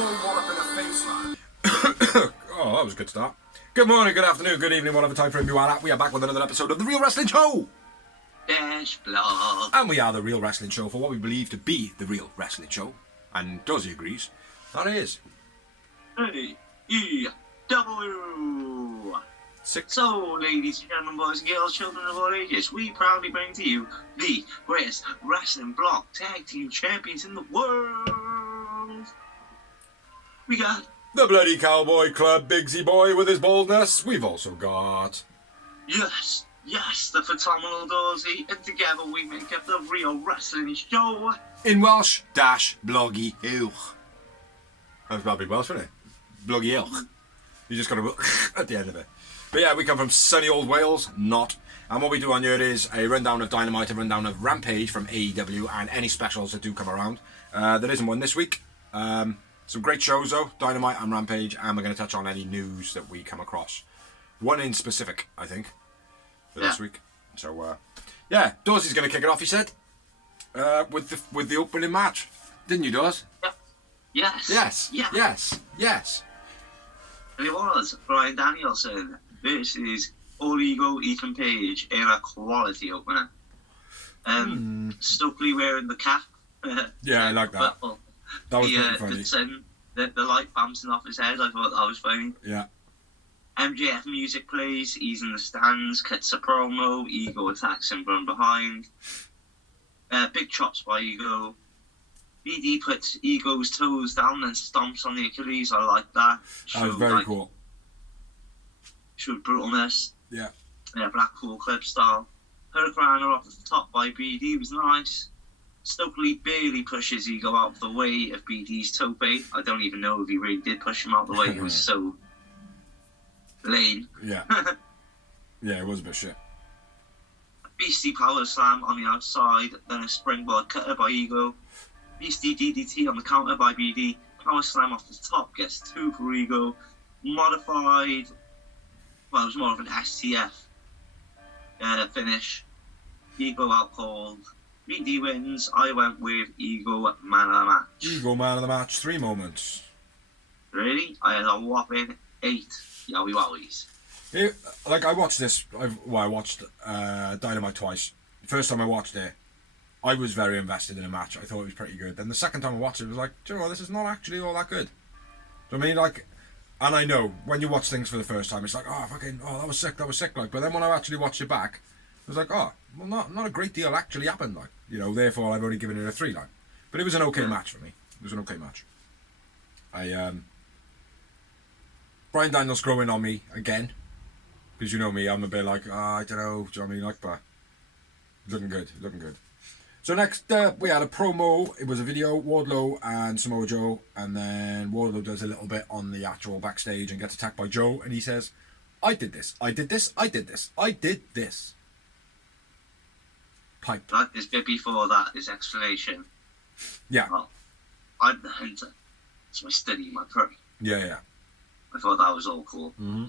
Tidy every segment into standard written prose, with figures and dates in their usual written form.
full wallop in the face, man. Oh, that was a good start. Good morning, good afternoon, good evening, whatever time frame you are at. We are back with another episode of The Real Wrestling Show. Dash blog. And we are The Real Wrestling Show for what we believe to be The Real Wrestling Show. And Dozzy agrees. That is. A-E-W. Six. So, ladies and gentlemen, boys and girls, children of all ages, we proudly bring to you the greatest wrestling block tag team champions in the world. We got The Bloody Cowboy Club, Bigsy Boy with his baldness. We've also got... Yes, the phenomenal Dorsey, and together we make up the Real Wrestling Show. In Welsh, dash, bloggy, uwch. That's probably Welsh, isn't it? Bloggy uwch. You just got to at the end of it. But yeah, we come from sunny old Wales, not. And what we do on here is a rundown of Dynamite, a rundown of Rampage from AEW, and any specials that do come around. There isn't one this week. Some great shows though, Dynamite and Rampage, and we're going to touch on any news that we come across. One in specific, I think, for this week. So, yeah, Dawes going to kick it off, he said, with the opening match. Didn't you, Dawes? Yes. Yes. And it was Bryan Danielson versus All Ego Ethan Page in a quality opener. Stokely wearing the cap. Yeah, I like that. Well, that was pretty funny. The light bouncing off his head, I thought that was funny. Yeah. MJF music plays, he's in the stands, cuts a promo, Ego attacks him from behind. Big chops by Ego. BD puts Ego's toes down and stomps on the Achilles. I like that. That was very cool. Showed brutalness. Yeah. Blackpool Club style. Hurricane off the top by BD was nice. Stokely barely pushes Ego out of the way of BD's tope. I don't even know if he really did push him out of the way. It was so lame. Yeah. Yeah, it was a bit shit. Beastie power slam on the outside, then a springboard cutter by Ego. Beastie DDT on the counter by BD. Power slam off the top, gets 2 for Ego. Modified, well, it was more of an STF finish. Ego out cold. BD wins. I went with Ego man of the match. Ego man of the match, 3 moments. Really? I had a whopping 8 yowie wowies. Yeah, like, I watched this, I watched Dynamite twice. The first time I watched it, I was very invested in a match. I thought it was pretty good. Then the second time I watched it, it was like, do you know what, this is not actually all that good. Do you know what I mean? Like, and I know, when you watch things for the first time, it's like, that was sick, like. But then when I actually watched it back, it was like, oh, well, not a great deal actually happened, like. You know, therefore I've only given it a 3, like. But it was an okay match for me. It was an okay match. Bryan Daniels growing on me again. Because you know me, I'm a bit like, I don't know, do you know what I mean? Like, but looking good. So next, we had a promo. It was a video, Wardlow and Samoa Joe, and then Wardlow does a little bit on the actual backstage and gets attacked by Joe, and he says, I did this. Pipe. Like this bit before that, this explanation. Yeah. Well, I'm the hunter. It's my study, my pro. Yeah. I thought that was all cool. Mm-hmm.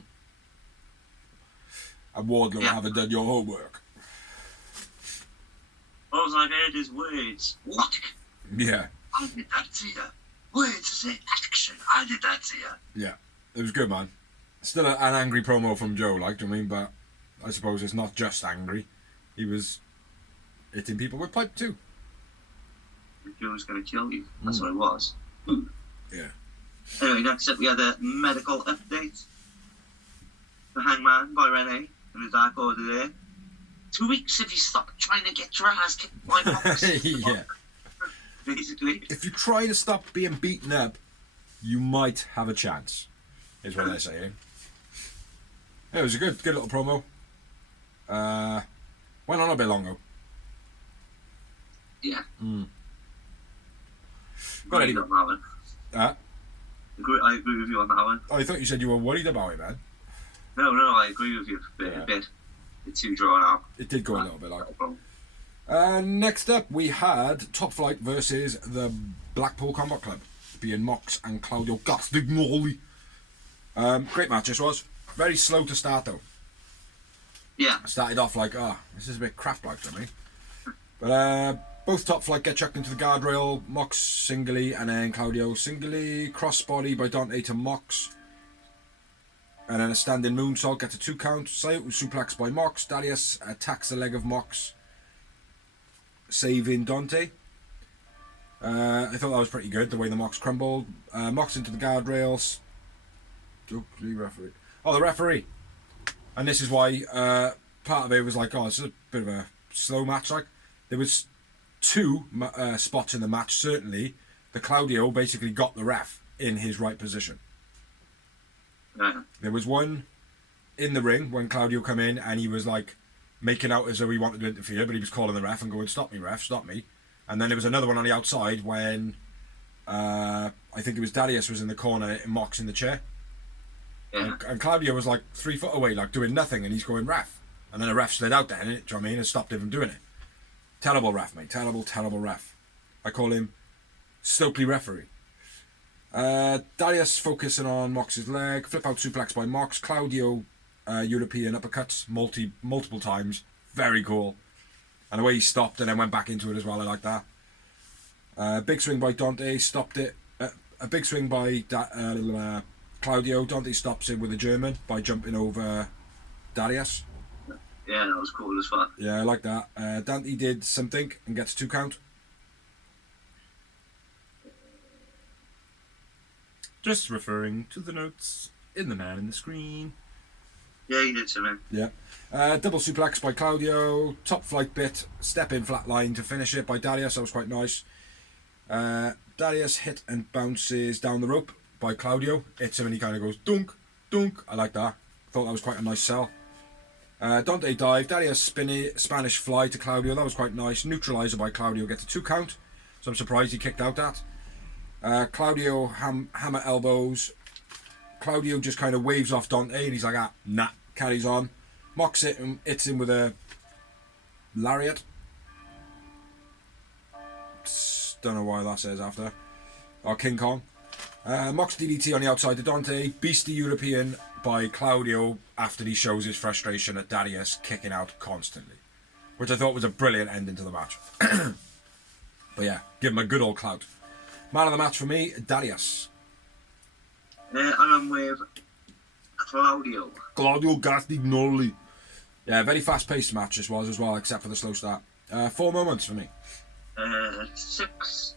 And Wardlow haven't done your homework. All I've heard is words. What? Yeah. I did that to you. Words is it? Action. I did that to you. Yeah. It was good, man. Still an angry promo from Joe, like, do you know what I mean? But I suppose it's not just angry. He was hitting people with pipe too. Joe was going to kill you. That's what it was. Ooh. Yeah. Anyway, next up we had a medical update. The Hangman by Renee in the Dark Order there. 2 weeks if you stop trying to get your ass kicked by box. Yeah. Basically. If you try to stop being beaten up, you might have a chance, is what they're saying. Yeah, it was a good little promo. Went on a bit longer. Yeah. Got any... on that one. I agree with you on that one. Oh, I thought you said you were worried about it, man. No, I agree with you a bit. It's too drawn out. It did go a little bit like. Next up, we had Top Flight versus the Blackpool Combat Club, being Mox and Claudio Castagnoli. Great match this was. Very slow to start though. Yeah. I started off like, this is a bit crap like to me. But Both top flight get chucked into the guardrail. Mox singly, and then Claudio singly. Crossbody by Dante to Mox. And then a standing moonsault gets a 2 count. Suplex by Mox. Darius attacks the leg of Mox, saving Dante. I thought that was pretty good, the way the Mox crumbled. Mox into the guardrails. Oh, the referee. Oh, the referee. And this is why part of it was like, oh, this is a bit of a slow match. Like, there was 2 spots in the match, certainly. The Claudio basically got the ref in his right position. There was one in the ring when Claudio come in and he was like making out as though he wanted to interfere, but he was calling the ref and going, stop me, ref, stop me. And then there was another one on the outside when I think it was Darius was in the corner and Mox in the chair. Yeah. And Claudio was like 3 foot away, like doing nothing, and he's going, ref. And then a ref slid out there, do you know what I mean, and stopped him from doing it. Terrible ref, mate. Terrible, terrible ref. I call him Stokely referee. Darius focusing on Mox's leg. Flip out suplex by Mox. Claudio European uppercuts multiple times. Very cool. And the way he stopped and then went back into it as well, I like that. Big swing by Dante, stopped it. A big swing by Claudio. Dante stops it with a German by jumping over Darius. Yeah, that was cool as fuck. Yeah, I like that. Dante did something and gets a 2 count. Just referring to the notes in the man in the screen. Yeah, he did something. Yeah. Double suplex by Claudio. Top flight bit. Step in flat line to finish it by Darius. That was quite nice. Darius hit and bounces down the rope by Claudio. Hits him and he kind of goes dunk, dunk. I like that. Thought that was quite a nice sell. Dante dive. Darius Spanish fly to Claudio. That was quite nice. Neutralizer by Claudio gets a 2 count. So I'm surprised he kicked out that. Claudio hammer elbows. Claudio just kind of waves off Dante and he's like, nah, carries on. Mox hits him with a lariat. Don't know why that says after. Or King Kong. Mox DDT on the outside to Dante. Beastie European by Claudio after he shows his frustration at Darius kicking out constantly. Which I thought was a brilliant ending to the match. But yeah, give him a good old clout. Man of the match for me, Darius. I'm with Claudio. Claudio Gastignoli. Yeah, very fast-paced match this was as well, except for the slow start. 4 moments for me. 6.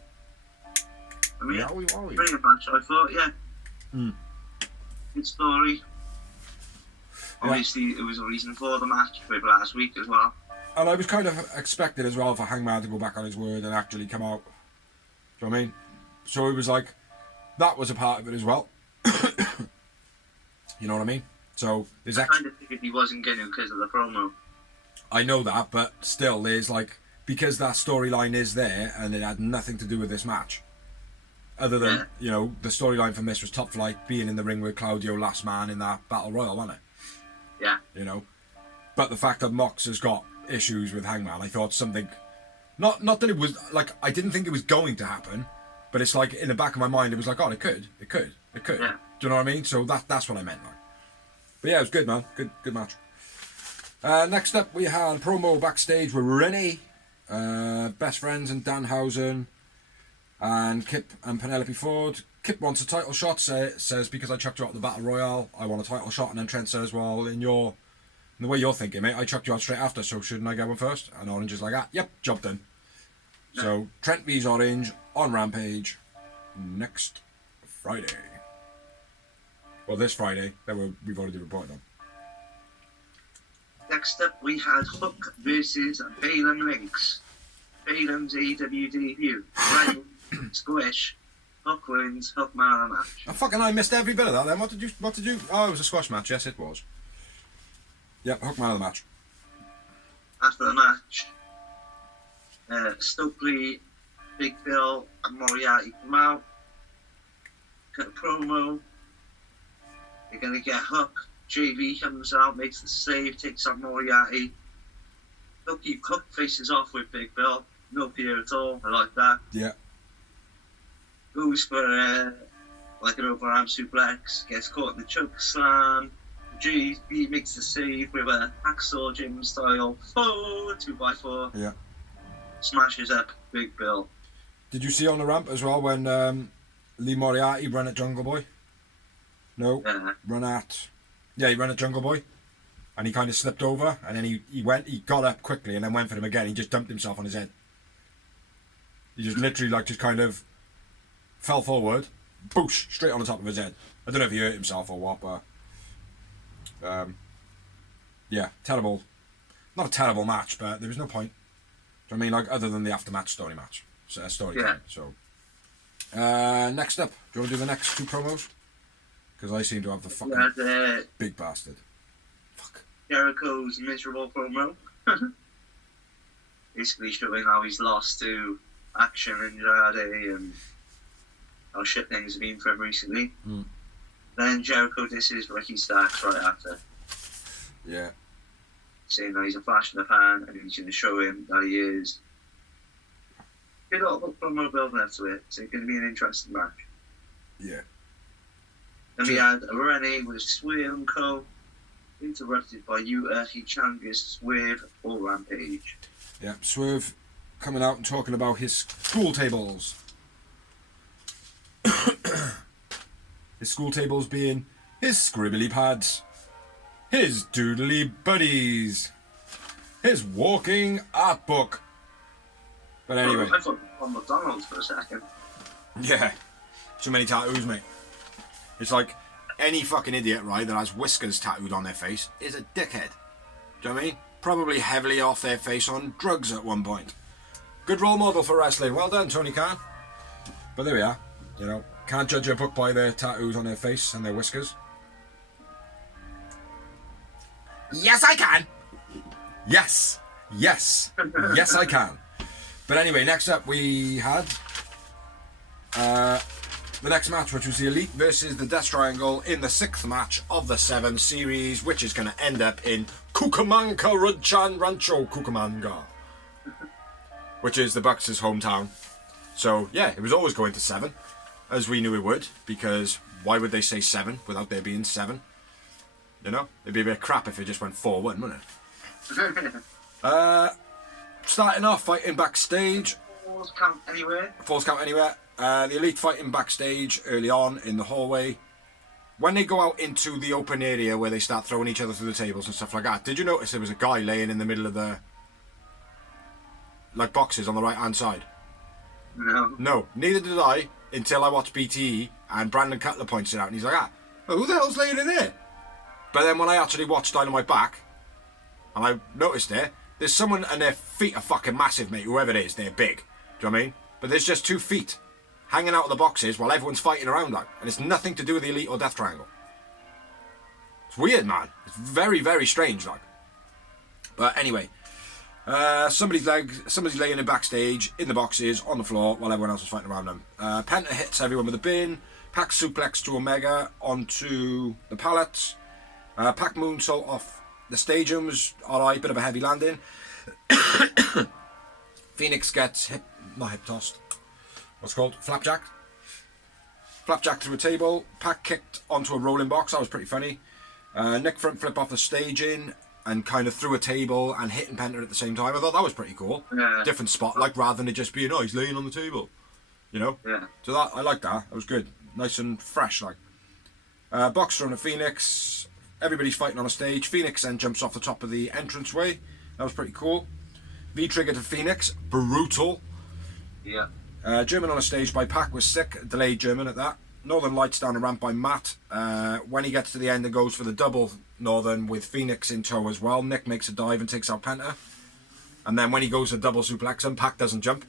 I mean, Yowie. brilliant match, I thought, yeah. Good story. Obviously, it was a reason for the match with last week as well. And I was kind of expected as well for Hangman to go back on his word and actually come out. Do you know what I mean? So it was like, that was a part of it as well. You know what I mean? So there's I kind of figured he wasn't going to because of the promo. I know that, but still, there's like, because that storyline is there and it had nothing to do with this match. Other than, you know, the storyline from this was Top Flight being in the ring with Claudio, last man in that Battle Royal, wasn't it? Yeah. You know? But the fact that Mox has got issues with Hangman, I thought something... Not that it was, like, I didn't think it was going to happen, but it's like, in the back of my mind, it was like, oh, it could. Yeah. Do you know what I mean? So that's what I meant, like. But yeah, it was good, man. Good match. Next up, we had promo backstage with Renee, Best Friends and Danhausen, and Kip and Penelope Ford. Kip wants a title shot, says because I chucked you out the Battle Royale, I want a title shot, and then Trent says, well, in the way you're thinking, mate, I chucked you out straight after, so shouldn't I get one first? And Orange is like, yep, job done. No. So, Trent vs Orange on Rampage next Friday. Well, this Friday, that we've already reported on. Next up, we had Hook versus Balaam Links. Balaam's AEW debut. Right, squish. Hook wins. Hook man of the match. I missed every bit of that then. What did you... Oh, it was a squash match. Yes, it was. Yep, Hook man of the match. After the match, Stokely, Big Bill, and Moriarty come out. Cut a promo. They're going to get Hook. JV comes out, makes the save, takes out Moriarty. Hook faces off with Big Bill. No fear at all. I like that. Yeah. Goes for like an overarm suplex. Gets caught in the choke slam. JV makes the save with a hacksaw gym style 2x4. Yeah. smashes up Big Bill. Did you see on the ramp as well when Lee Moriarty ran at Jungle Boy? No, he ran at Jungle Boy, and he kind of slipped over, and then he got up quickly, and then went for him again. He just dumped himself on his head. He just literally just kind of fell forward, boosh, straight on the top of his head. I don't know if he hurt himself or what, but yeah, terrible. Not a terrible match, but there was no point. Do you know what I mean? Like, other than the after-match story match. Story time. So, next up, do you want to do the next 2 promos? Because I seem to have the fucking big bastard. Fuck. Jericho's miserable promo. Basically showing how he's lost to Action and Andrade and how shit things have been for him recently. Then Jericho disses Ricky Starks right after. Yeah. Saying that he's a flash in the pan and he's going to show him that he is. Good little promo building up to it, so it's going to be an interesting match. Yeah. Then we had a Renee with Swerve and Co. Interrupted by Yuta, Changa's Swerve or Rampage. Yeah, Swerve coming out and talking about his school tables. His school tables being his scribbly pads, his doodly buddies, his walking art book. But anyway. I thought on McDonald's for a second. Yeah. Too many tattoos, mate. It's like any fucking idiot, right, that has whiskers tattooed on their face is a dickhead. Do you know what I mean? Probably heavily off their face on drugs at one point. Good role model for wrestling. Well done, Tony Khan. But there we are. You know, can't judge a book by their tattoos on their face and their whiskers. Yes, I can. Yes. Yes. Yes, I can. But anyway, next up we had the next match, which was the Elite versus the Death Triangle in the 6th match of the 7 series, which is going to end up in Cucamonga Rancho Cucamonga, which is the Bucks' hometown. So, yeah, it was always going to 7, as we knew it would, because why would they say 7 without there being 7? You know? It'd be a bit crap if it just went 4-1, wouldn't it? Starting off, fighting backstage. Falls count anywhere. The Elite fighting backstage early on in the hallway. When they go out into the open area where they start throwing each other through the tables and stuff like that, did you notice there was a guy laying in the middle of the boxes on the right hand side? No, neither did I until I watched BTE and Brandon Cutler points it out and he's like, who the hell's laying in there? But then when I actually watched Dynamite back and I noticed there's someone and their feet are fucking massive, mate. Whoever it is, they're big. Do you know what I mean? But there's just 2 feet hanging out of the boxes while everyone's fighting around, like, and it's nothing to do with the Elite or Death Triangle. It's weird, man. It's very, very strange, like. But anyway, somebody's laying in backstage in the boxes on the floor while everyone else is fighting around them. Penta hits everyone with a bin. Pac suplex to Omega onto the pallets. Pac moonsault off the stadiums. Alright, bit of a heavy landing. Phoenix gets not hip tossed. What's it called? Flapjack. Flapjack through a table. Pac kicked onto a rolling box. That was pretty funny. Nick front flip off the staging and kind of through a table and hitting Penta at the same time. I thought that was pretty cool. Yeah. Different spot, like, rather than it just being, he's laying on the table. You know? Yeah. So that I like that. That was good. Nice and fresh, like. Box thrown at Phoenix. Everybody's fighting on a stage. Phoenix then jumps off the top of the entranceway. That was pretty cool. V-trigger to Phoenix. Brutal. Yeah. German on a stage by Pac was sick. Delayed German at that. Northern Lights down a ramp by Matt. When he gets to the end and goes for the double Northern with Phoenix in tow as well. Nick makes a dive and takes out Penta. And then when he goes to double suplex him, Pac doesn't jump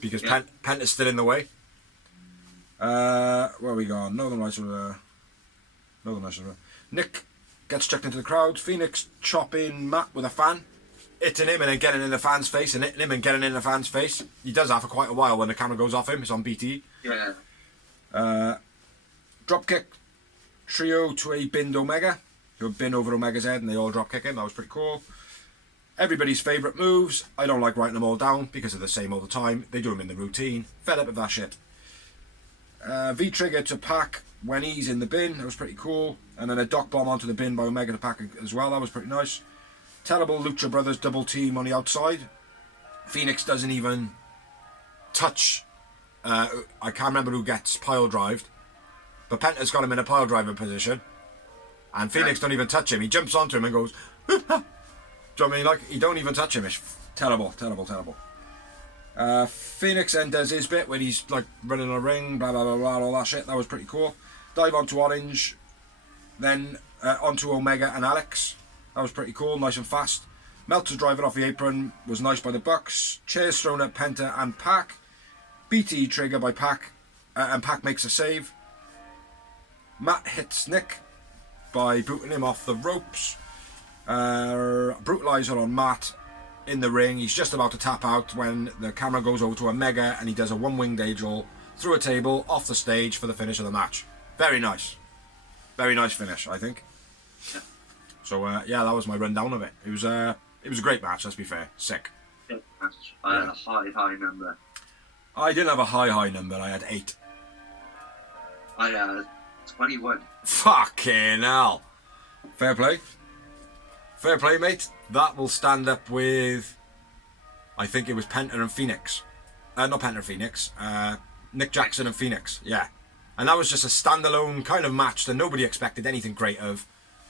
because Penta's still in the way. Where are we going? Northern Lights. Nick gets chucked into the crowd. Phoenix chopping Matt with a fan. Hitting him and then getting in the fan's face and hitting him and getting in the fan's face. He does that for quite a while when the camera goes off him. It's on BT. Yeah. Dropkick trio to a binned Omega. Who bin over Omega's head and they all drop kick him. That was pretty cool. Everybody's favourite moves. I don't like writing them all down because they're the same all the time. They do them in the routine. Fed up with that shit. V-trigger to Pac when he's in the bin. That was pretty cool. And then a dock bomb onto the bin by Omega to Pac as well. That was pretty nice. Terrible Lucha Brothers double team on the outside. Phoenix doesn't even touch. I can't remember who gets pile drived, but Penta's got him in a pile driver position, and Phoenix don't even touch him. He jumps onto him and goes, do you know what I mean? Like, he don't even touch him. It's terrible, terrible, terrible. Phoenix then does his bit when he's like running a ring, blah blah blah blah, all that shit. That was pretty cool. Dive onto Orange, then onto Omega and Alex. That was pretty cool, nice and fast. Meltzer driving off the apron was nice by the Bucks. Chairs thrown at Penta and Pac. BT trigger by Pac, and Pac makes a save. Matt hits Nick by booting him off the ropes. Brutalizer on Matt in the ring. He's just about to tap out when the camera goes over to Omega and he does a one-winged angel through a table off the stage for the finish of the match. Very nice. Very nice finish, I think. So yeah, that was my rundown of it. It was a great match, let's be fair. Sick. Good match. I had a high number. I didn't have a high number, I had 8. I had 21. Fucking hell. Fair play. Fair play, mate. That will stand up with, I think it was Penta and Phoenix. Not Penta and Phoenix. Nick Jackson and Phoenix. Yeah. And that was just a standalone kind of match that nobody expected anything great of.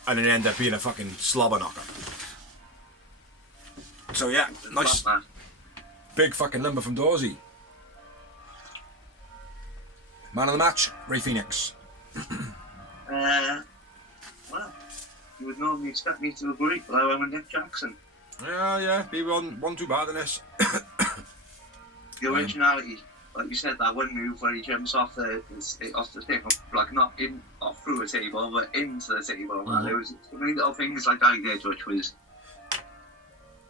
And it ended up being a fucking slobber knocker. So yeah, nice. Big fucking number from Dorsey. Man of the match, Ray Phoenix. Well, you would normally expect me to agree, but I went with Nick Jackson. Yeah, be one too bad in this. The originality, like you said, that one move where he jumps off the thing, like not off through a table, but into the table. Mm-hmm. There was so many little things like that he did, which was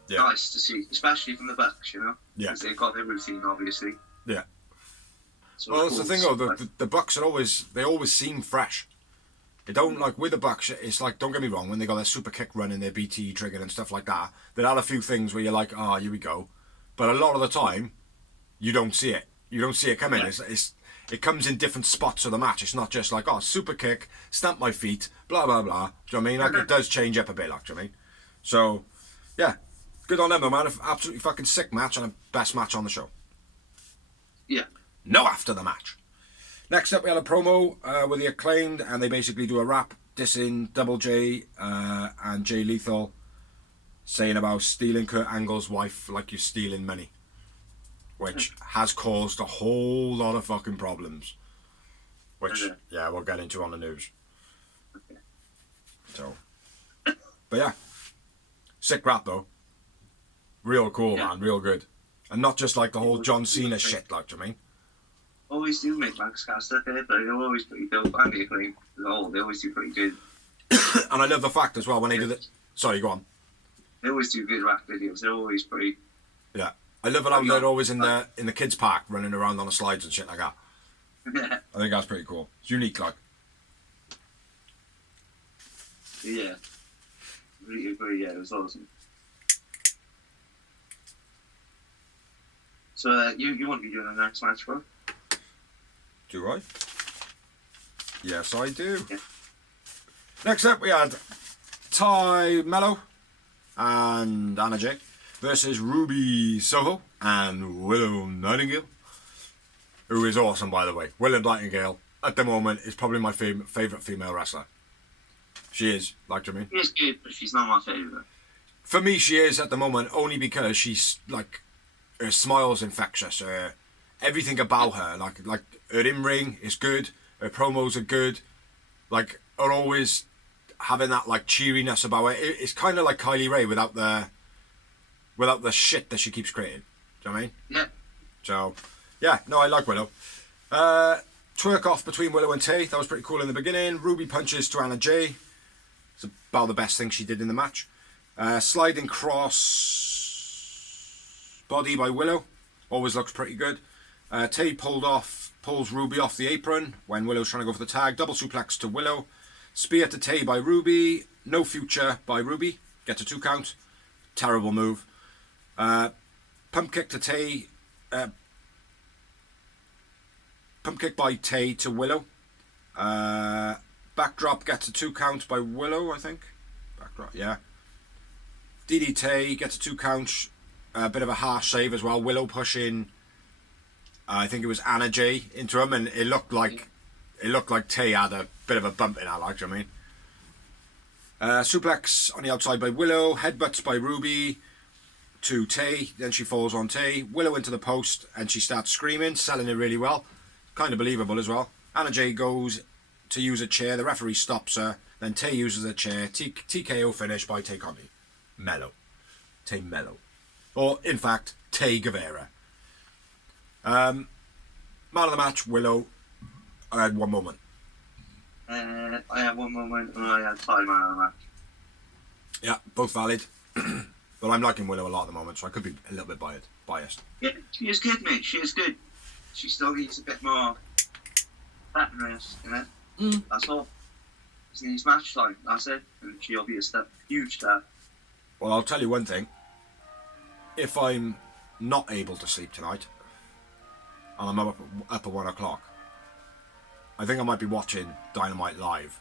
nice to see, especially from the Bucks, you know? Yeah. Because they've got their routine, obviously. Yeah. So well, that's the thing, though. The Bucks are always seem fresh. They don't, like, with the Bucks, it's like, don't get me wrong, when they got their super kick running, their BT trigger and stuff like that, they had a few things where you're like, here we go. But a lot of the time, you don't see it. You don't see it coming. Yeah. It comes in different spots of the match. It's not just like, super kick, stamp my feet, blah, blah, blah. Do you know what I mean? Like, it does change up a bit, like, do you know what I mean? So, yeah. Good on them, man. Absolutely fucking sick match and a best match on the show. Yeah. No after the match. Next up, we had a promo with the Acclaimed, and they basically do a rap dissing Double J and Jay Lethal, saying about stealing Kurt Angle's wife like you're stealing money, which has caused a whole lot of fucking problems, which, yeah, we'll get into on the news. So, but yeah, sick rap though. Real cool, man, real good. And not just like the whole John Cena shit, like, do you mean? Always do make Max Caster there, but they're always pretty dope. And the Acclaim as a whole, they always do pretty good. And I love the fact as well when they do it. Sorry, go on. They always do good rap videos. They're always pretty. Yeah, I love it how they're always in the kids' park running around on the slides and shit like that. Yeah. I think that's pretty cool. It's unique, like. Yeah. Really agree. Yeah, it was awesome. So you want to be doing the next match, bro? Do I? Yes, I do. Yeah. Next up, we had Ty Mello and Anna Jay versus Ruby Soho and Willow Nightingale, who is awesome, by the way. Willow Nightingale, at the moment, is probably my favourite female wrestler. She is, like, do you mean? She is good, but she's not my favourite. For me, she is at the moment, only because she's, like, her smile's infectious. Everything about her, like her in-ring is good, her promos are good, like, are always having that, like, cheeriness about it. It's kind of like Kylie Ray without the shit that she keeps creating. Do you know what I mean? Yeah. So, yeah, no, I like Willow. Twerk off between Willow and Tay, that was pretty cool in the beginning. Ruby punches to Anna Jay. It's about the best thing she did in the match. Sliding cross body by Willow, always looks pretty good. Tay pulls Ruby off the apron when Willow's trying to go for the tag. Double suplex to Willow. Spear to Tay by Ruby. No future by Ruby. Gets a 2 count. Terrible move. Pump kick to Tay. Pump kick by Tay to Willow. Backdrop gets a 2 count by Willow, I think. Backdrop, yeah. DDT gets a 2 count. a bit of a harsh save as well. Willow pushing, I think it was Anna J into him, and it looked like Tay had a bit of a bump in her, like, do you know what I mean? Suplex on the outside by Willow, headbutts by Ruby to Tay, then she falls on Tay. Willow into the post, and she starts screaming, selling it really well. Kind of believable as well. Anna J goes to use a chair, the referee stops her, then Tay uses a chair, TKO finish by Tay Conti. Mellow. Tay Mellow. Or, in fact, Tay Guevara. Man of the match, Willow. I had one moment. I had one moment, and I had time out of the match. Yeah, both valid. But I'm liking Willow a lot at the moment, so I could be a little bit biased. Yeah, she is good, mate. She is good. She still needs a bit more fatness, you know? That's all. She needs match time, that's it. And she'll be a huge star. Well, I'll tell you one thing. If I'm not able to sleep tonight, and I'm up at 1 o'clock, I think I might be watching Dynamite live.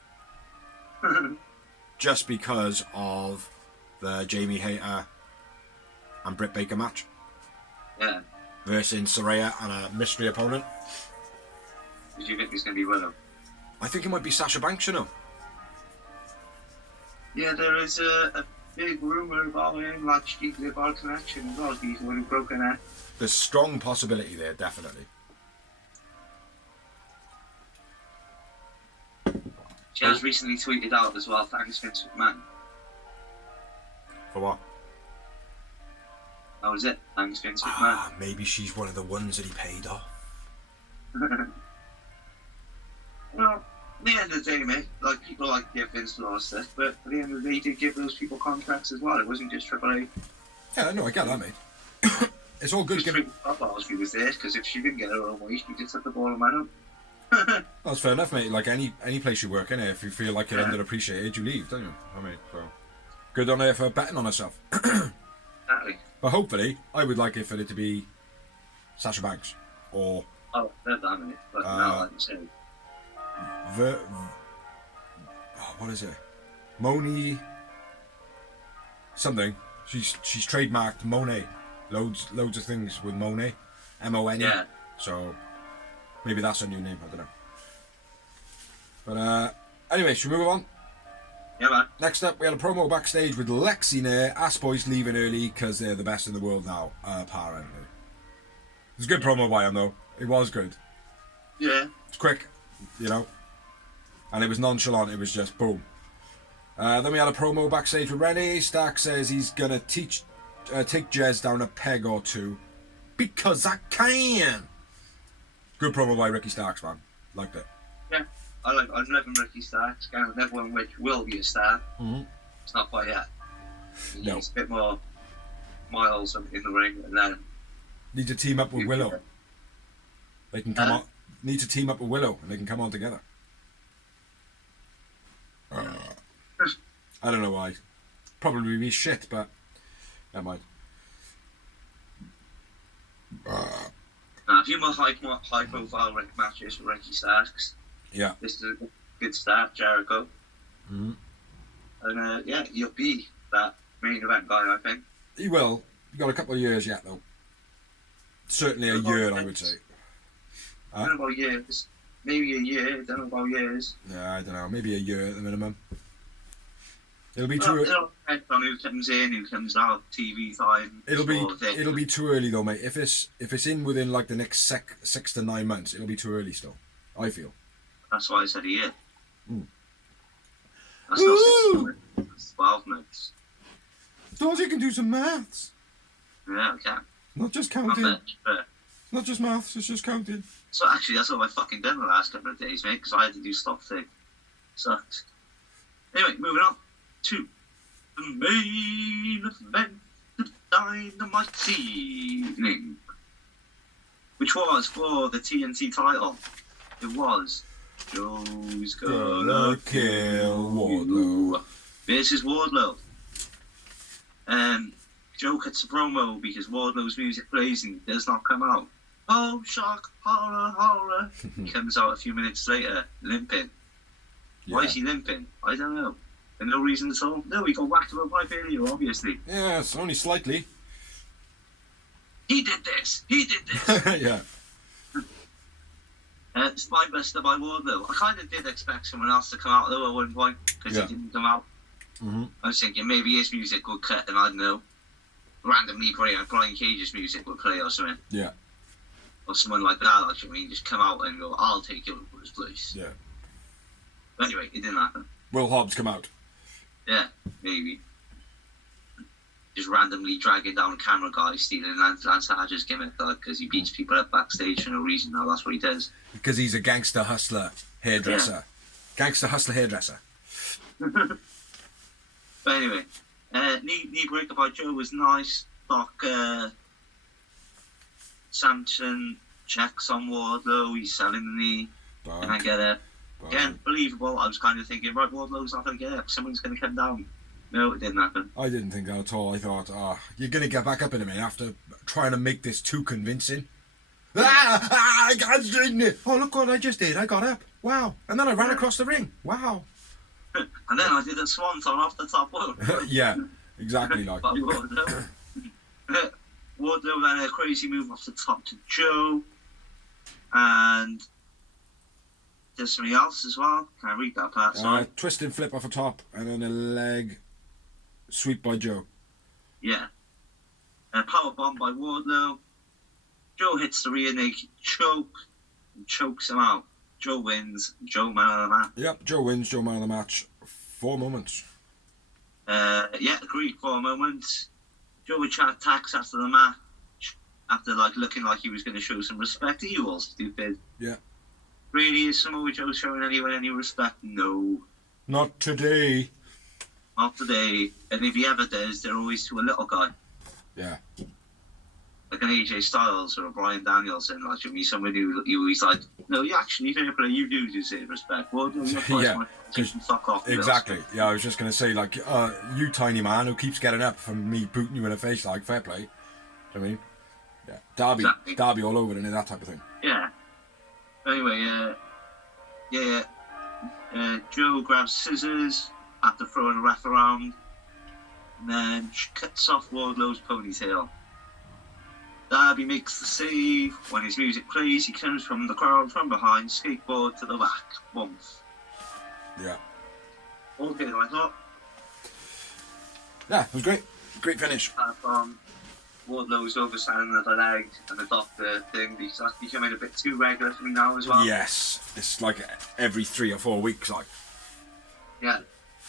Just because of the Jamie Hayter and Britt Baker match. Yeah. Versus Saraya and a mystery opponent. Do you think it's going to be Willow? I think it might be Sasha Banks, you know. Yeah, there is a big rumour about him, like she's a bad connection as well. He's the one who broke her neck. There's strong possibility there, definitely. She has recently tweeted out as well, thanks Vince McMahon. For what? That was it, thanks Vince McMahon. Ah, maybe she's one of the ones that he paid off. Well, at the end of the day, mate, like, people like to give Vince a lot of stuff, but at the end of the day, he did give those people contracts as well. It wasn't just Triple A. Yeah, no, I get that, mate. It's all good. Just if she was there, because if she didn't get her own way, she just took the ball and went up. That's fair enough, mate. Like any place you work in, if you feel like you're underappreciated, you leave, don't you? I mean, so good on her for betting on herself. Exactly. But hopefully, I would like it for it to be Sasha Banks or they've done it, but now, like you say, what is it? Moni something. She's trademarked Monet. Loads of things with Monet. M-O-N-E. Yeah. So maybe that's her new name, I don't know. But anyway, should we move on? Yeah, man. Next up, we had a promo backstage with Lexi Nair. Ass Boys leaving early because they're the best in the world now, apparently. It was a good promo by him, though. It was good. Yeah. It's quick, you know. And it was nonchalant. It was just boom. Then we had a promo backstage with Renee. Stark says he's going to take Jez down a peg or two. Because I can. Good promo by Ricky Starks, man. Liked it. Yeah. I'm loving Ricky Starks. Kind of another one which will be a star. Mm-hmm. It's not quite yet. No. It's a bit more miles in the ring, and then need to team up with Willow. They can come on. Need to team up with Willow, and they can come on together. I don't know why. Probably be shit, but never mind. A few more high-profile matches for Ricky Starks. Yeah. This is a good start, Jericho. Mm-hmm. And yeah, he'll be that main event guy, I think. He will. You've got a couple of years yet, though. Certainly a year, I would say. I don't know about years. Maybe a year. I don't know about years. Yeah, I don't know. Maybe a year at the minimum. It'll be Well, too. it'll depend on who comes in, who comes out, TV time. It'll be too early though, mate. If it's in within like the next 6 to 9 months, it'll be too early still. I feel. That's why I said a year. Mm. That's not 6 months. That's 12 months. Thought you can do some maths. Yeah, I can. Not just Not counting. much, but... Not just maths. It's just counting. So actually, that's all I've fucking done the last couple of days, mate, because I had to do stock thing. Sucks. Anyway, moving on to the main event of Dynamite this evening, which was for the TNT title. It was Joe's gonna kill Wardlow versus Wardlow. Joe cuts a promo because Wardlow's music plays and does not come out. Oh, shock, horror, horror. He comes out a few minutes later, limping. Yeah. Why is he limping? I don't know. For no reason at all. No, he got whacked with a pipe earlier, obviously. Yes, only slightly. He did this. He did this. Yeah. Spinebuster by Wardlow. I kind of did expect someone else to come out though at one point because Yeah. he didn't come out. Mm-hmm. I was thinking maybe his music would cut and I don't know, randomly Brian Cage's music would play or something. Yeah. Or someone like that, like, I mean, just come out and go, I'll take your place. Yeah. But anyway, it didn't happen. Will Hobbs come out? Yeah, maybe. Just randomly dragging down a camera guy, stealing Lance Archer's gimmick, because he beats people up backstage for no reason. Now that's what he does. Because he's a gangster hustler hairdresser. Yeah. Gangster hustler hairdresser. But anyway, knee breaker by Joe was nice. Doc Samson checks on Wardlow. He's selling the knee. And I get it. Again, believable. I was kind of thinking, right, Wardlow's not going to get up. Someone's going to come down. No, it didn't happen. I didn't think that at all. I thought, you're going to get back up in a minute after trying to make this too convincing. I got it. Oh, look what I just did. I got up. Wow. And then I ran across the ring. Wow. And then I did a swanton off the top rope. Yeah, exactly like. By Wardlow. Wardlow then a crazy move off the top to Joe. And there's something else as well. Can I read that part? Sorry. Twisted flip off the top and then a leg sweep by Joe. Yeah. Power bomb by Wardlow. Joe hits the rear naked choke and chokes him out. Joe wins. Joe man of the match. Yep, Joe wins. Joe man of the match. 4 moments. Yeah, agreed. 4 moments. Joe attacks after the match. After looking like he was going to show some respect. Are you all stupid? Yeah. Really, is Samoa Joe showing anyone any respect? No. Not today. Not today. And if he ever does, they're always to a little guy. Yeah. Like an AJ Styles or a Bryan Danielson, like to be someone who he's like, no, you actually fair play, you do deserve respect. Well, no, Yeah. Fuck off. Exactly. Yeah, I was just going to say, like, you tiny man who keeps getting up from me booting you in the face, like, fair play. I mean, yeah. Derby, Exactly. Derby all over, and that type of thing. Yeah. Anyway, Joe grabs scissors after throwing a ref around, and then cuts off Wardlow's ponytail. Darby makes the save. When his music plays, he comes from the crowd from behind, skateboard to the back. Bump. Yeah. All good, I thought. Yeah, it was great. Great finish. Apart from Wardlow's overselling the leg and the doctor thing, because that's becoming a bit too regular for me now as well. Yes. It's like every 3 or 4 weeks, like. Yeah.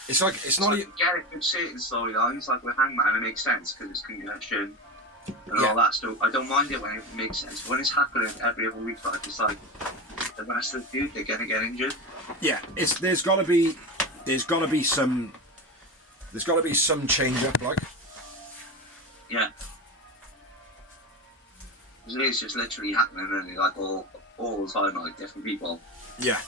It's like, it's not... Like, get it with certain storylines, like with Hangman, it makes sense because it's connection and Yeah. all that stuff. I don't mind it when it makes sense. When it's happening every other week, like, it's like the rest of the dude, they're gonna get injured. Yeah, there's got to be some change up, like. Yeah. Because it is just literally happening, and like all the time, like different people. Yeah.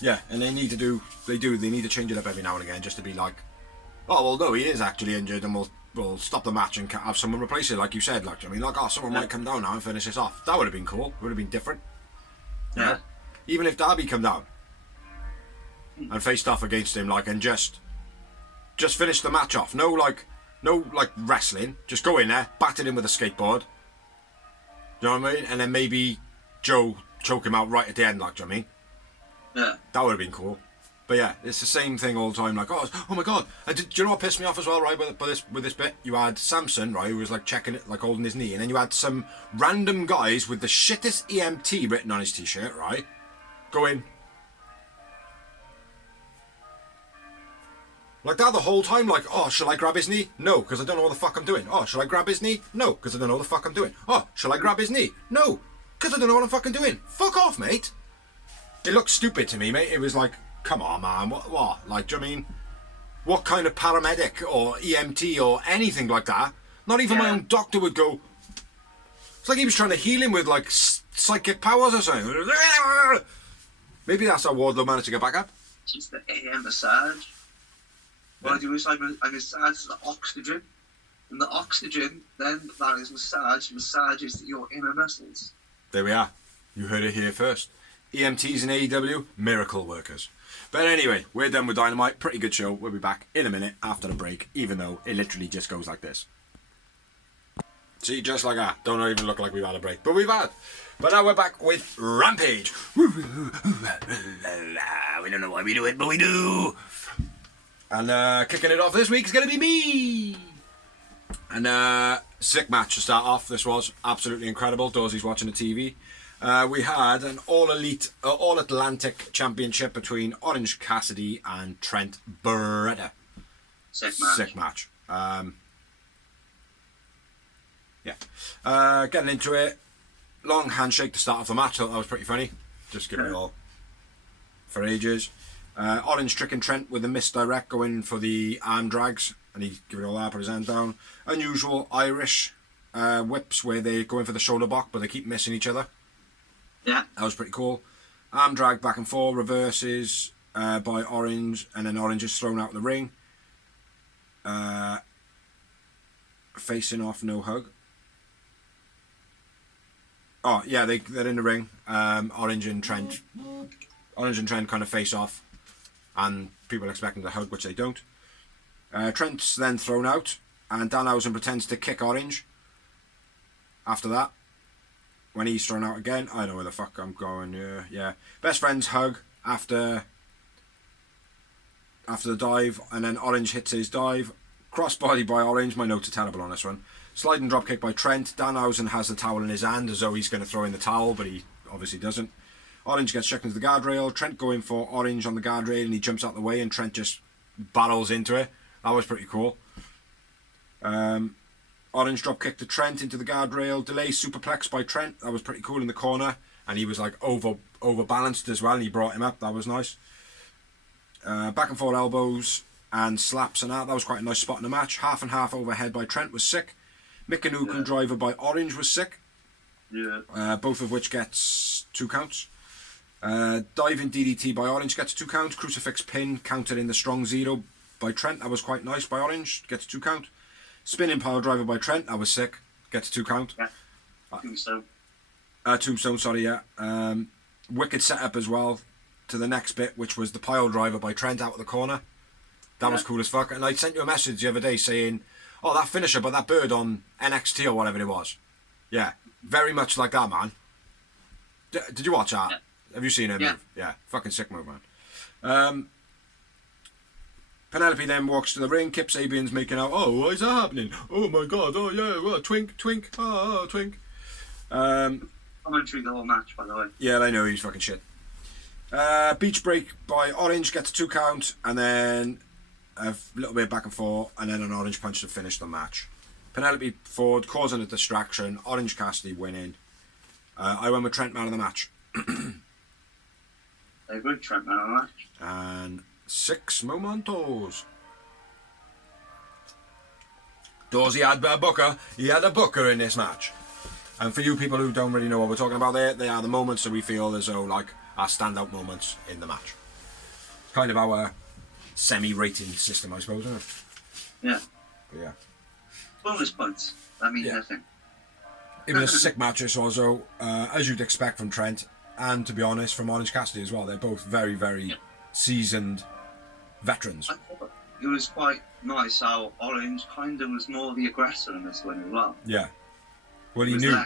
Yeah, and they need to change it up every now and again just to be like, oh well, no, he is actually injured, and we'll stop the match and have someone replace it, like you said, like, I mean, like, oh, someone might come down now and finish this off. That would have been cool. Would have been different. You know? Even if Darby come down and faced off against him, like, and just finish the match off. No wrestling. Just go in there, batter him with a skateboard. Do you know what I mean? And then maybe Joe choke him out right at the end, like, do you know what I mean? Yeah. That would have been cool. But yeah, it's the same thing all the time. Like, oh my god! Do you know what pissed me off as well? Right, with this bit, you had Samson, right, who was like checking it, like holding his knee, and then you had some random guys with the shittest EMT written on his t-shirt, right, going like that the whole time. Like, oh, shall I grab his knee? No, because I don't know what the fuck I'm doing. Oh, shall I grab his knee? No, because I don't know what the fuck I'm doing. Oh, shall I grab his knee? No, because I don't know what I'm fucking doing. Fuck off, mate. It looked stupid to me, mate. It was like, come on, man, what? Like, do you know what I mean? What kind of paramedic or EMT or anything like that? Not even my own doctor would go. It's like he was trying to heal him with, like, psychic powers or something. Maybe that's how Wardlow managed to get back up. Just the AM massage. What I do is I massage the oxygen, and the oxygen, then that is massages your inner muscles. There we are. You heard it here first. EMTs in AEW, miracle workers. But anyway, we're done with Dynamite. Pretty good show. We'll be back in a minute after the break, even though it literally just goes like this. See, just like that. Don't even look like we've had a break, but we've had. But now we're back with Rampage. We don't know why we do it, but we do. And kicking it off this week is going to be me. And sick match to start off. This was absolutely incredible. Dawsey's watching the TV. We had an all-elite, all-Atlantic championship between Orange Cassidy and Trent Beretta. Sick match. Getting into it. Long handshake to start off the match. Thought that was pretty funny. Just giving it all for ages. Orange tricking Trent with a misdirect, going for the arm drags, and he's giving it all that, put his hand down. Unusual Irish whips where they go in for the shoulder block, but they keep missing each other. Yeah. That was pretty cool. Arm drag back and forth, reverses by Orange, and then Orange is thrown out of the ring. Facing off, no hug. Oh yeah, they're in the ring. Orange and Trent kind of face off, and people expecting to hug, which they don't. Trent's then thrown out, and Danhausen pretends to kick Orange. After that, when he's thrown out again, I know where the fuck I'm going. Yeah. Best friends hug after the dive, and then Orange hits his dive. Crossbody by Orange. My notes are terrible on this one. Sliding drop kick by Trent. Danhausen has the towel in his hand as though he's going to throw in the towel, but he obviously doesn't. Orange gets chucked into the guardrail. Trent going for Orange on the guardrail, and he jumps out the way, and Trent just barrels into it. That was pretty cool. Orange drop kick to Trent into the guardrail. Delay superplex by Trent. That was pretty cool in the corner, and he was like overbalanced as well, and he brought him up. That was nice. Back and forth elbows and slaps and that. That was quite a nice spot in the match. Half and half overhead by Trent was sick. Mikanuku driver by Orange was sick. Yeah. Both of which gets 2 counts. Diving DDT by Orange gets 2 counts. Crucifix pin counted in the strong zero by Trent. That was quite nice by Orange. Gets 2 count. Spinning pile driver by Trent. That was sick. Gets 2 count. Yeah. Tombstone. Tombstone, sorry, yeah. Wicked setup as well to the next bit, which was the pile driver by Trent out of the corner. That was cool as fuck. And I sent you a message the other day saying, oh, that finisher, but that bird on NXT or whatever it was. Yeah, very much like that, man. Did you watch that? Yeah. Have you seen it move? Yeah, fucking sick move, man. Penelope then walks to the ring. Kip Sabian's making out, oh, why is that happening? Oh my god, oh yeah, well, twink, oh, twink. Commentary the whole match, by the way. Yeah, I know, he's fucking shit. Beach break by Orange gets a 2 count, and then a little bit back and forth, and then an Orange punch to finish the match. Penelope Ford causing a distraction. Orange Cassidy winning. I went with Trent man of the match. They would Trent man of the match. And 6 momentos. Dorsey had a booker. He had a booker in this match. And for you people who don't really know what we're talking about, they are the moments that we feel as though like our standout moments in the match. Kind of our semi-rating system, I suppose, isn't it? Yeah. But yeah. Bonus points. That means nothing. It was a sick match, also, as you'd expect from Trent, and to be honest, from Orange Cassidy as well. They're both very, very seasoned veterans. I thought it was quite nice how Orange kind of was more the aggressor in this one as well. Yeah. Well, he knew.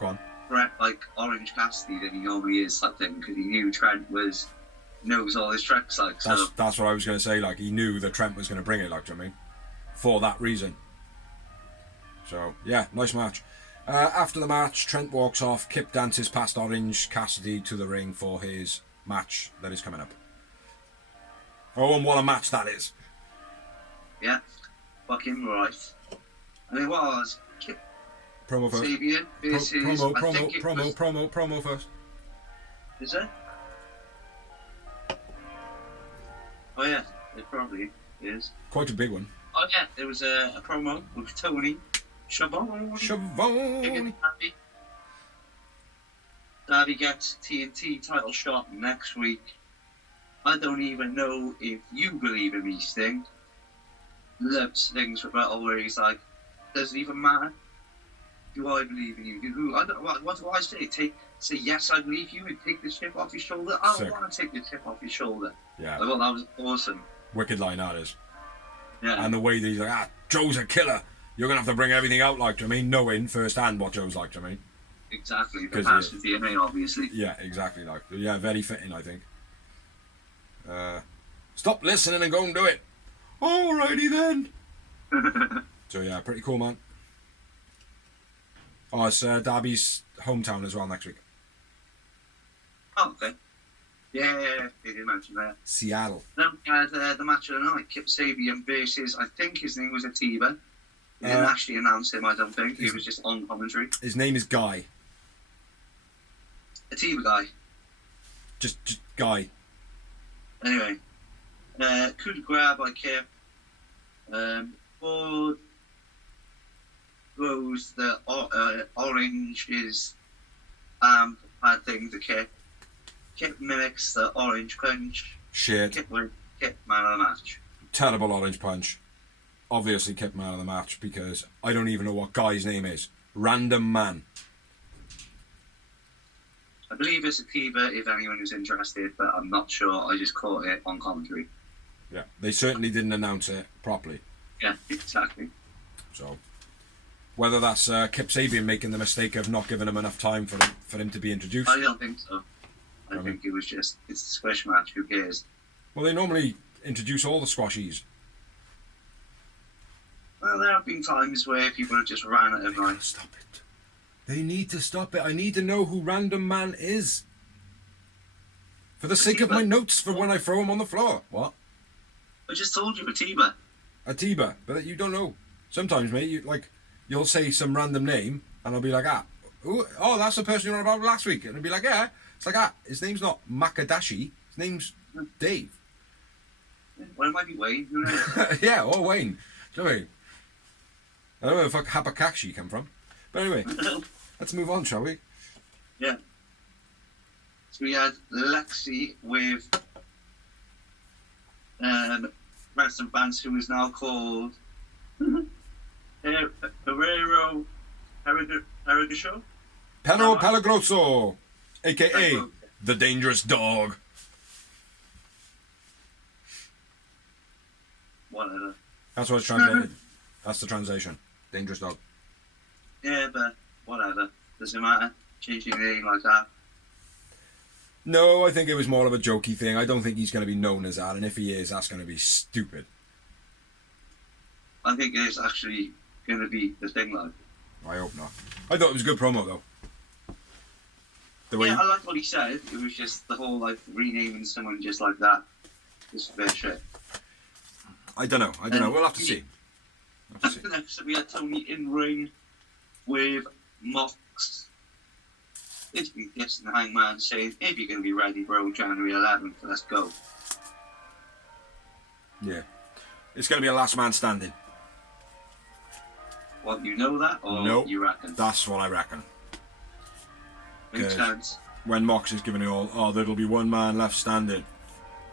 Go on. Threat like Orange Cassidy than he normally is, I think, because he knew Trent knows all his tricks, like. So. That's what I was going to say. Like, he knew that Trent was going to bring it. Like, do you know what I mean? For that reason. So yeah, nice match. After the match, Trent walks off. Kip dances past Orange Cassidy to the ring for his match that is coming up. Oh, and what a match that is! Yeah, fucking right. And it was Kip promo first. Sabian versus promo first. Is it? Oh yeah, it probably is. Quite a big one. Oh yeah, there was a promo with Tony Schiavone. Darby gets TNT title shot next week. I don't even know if you believe in me, Sting. Loves Sting's rebuttal where he's like, does it even matter? Do I believe in you? What do I say? Say yes, I believe you, and take the chip off your shoulder. I don't want to take the chip off your shoulder. Yeah. I thought that was awesome. Wicked line that is. Yeah. And the way that he's like, Joe's a killer. you're gonna have to bring everything out, like, do you know what I mean, knowing firsthand what Joe's like, do you know what I mean? Exactly. The 'Cause, past with DNA, obviously. Yeah, exactly. Like, yeah, very fitting, I think. Stop listening and go and do it. Alrighty then. So yeah, pretty cool, man. Oh, it's Darby's hometown as well next week. Oh, okay. Yeah, they did mention that. Seattle. Then we had the match of the night, Kip Sabian versus, I think his name was Atiba. He didn't actually announce him, I don't think. He was just on commentary. His name is Guy. Atiba guy. Just Guy. Anyway, coup de grace by Kip. Ford throws the orange's bad thing to Kip. Kip mimics the orange punch. Shit. Kip man of the match. Terrible orange punch. Obviously Kip man of the match because I don't even know what Guy's name is. Random man. I believe it's Atiba if anyone is interested, but I'm not sure. I just caught it on commentary. Yeah, they certainly didn't announce it properly. Yeah, exactly. So, whether that's Kip Sabian making the mistake of not giving him enough time for him to be introduced. I don't think so. I think it was just, it's a squish match, who cares? Well, they normally introduce all the squashies. Well, there have been times where people have just ran at him like... Stop it. They need to stop it. I need to know who Random Man is. For the sake of my notes for when I throw him on the floor. What? I just told you, Atiba. Atiba, but you don't know. Sometimes, mate, you'll say some random name, and I'll be like, oh, that's the person you were on about last week. And I'll be like, yeah. It's like, his name's not Makadashi. His name's Dave. Well, it might be Wayne. Who knows? Yeah, or Wayne. Do you know what I mean? I don't know where the fuck Habakashi come from. But anyway, let's move on, shall we? Yeah. So we had Lexi with Wrestling Bands, who is now called Herrero Show? Pero Pelagroso, a.k.a. The Dangerous Dog. Whatever. That's what it's translated. That's the translation. Dangerous Dog. Yeah, but whatever. Doesn't matter. Changing your name like that. No, I think it was more of a jokey thing. I don't think he's going to be known as that, and if he is, that's going to be stupid. I think it's actually going to be the thing, like. I hope not. I thought it was a good promo, though. I like what he said. It was just the whole, like, renaming someone just like that. Just a bit of shit. I don't know. We'll have to see. After next, we had Tony in ring with Mox. Basically kissing the Hangman, saying, if you're going to be ready, bro, January 11th, let's go. Yeah. It's going to be a last man standing. What, you know that, or nope, you reckon? That's what I reckon. Makes sense. When Mox is giving it all, there'll be one man left standing.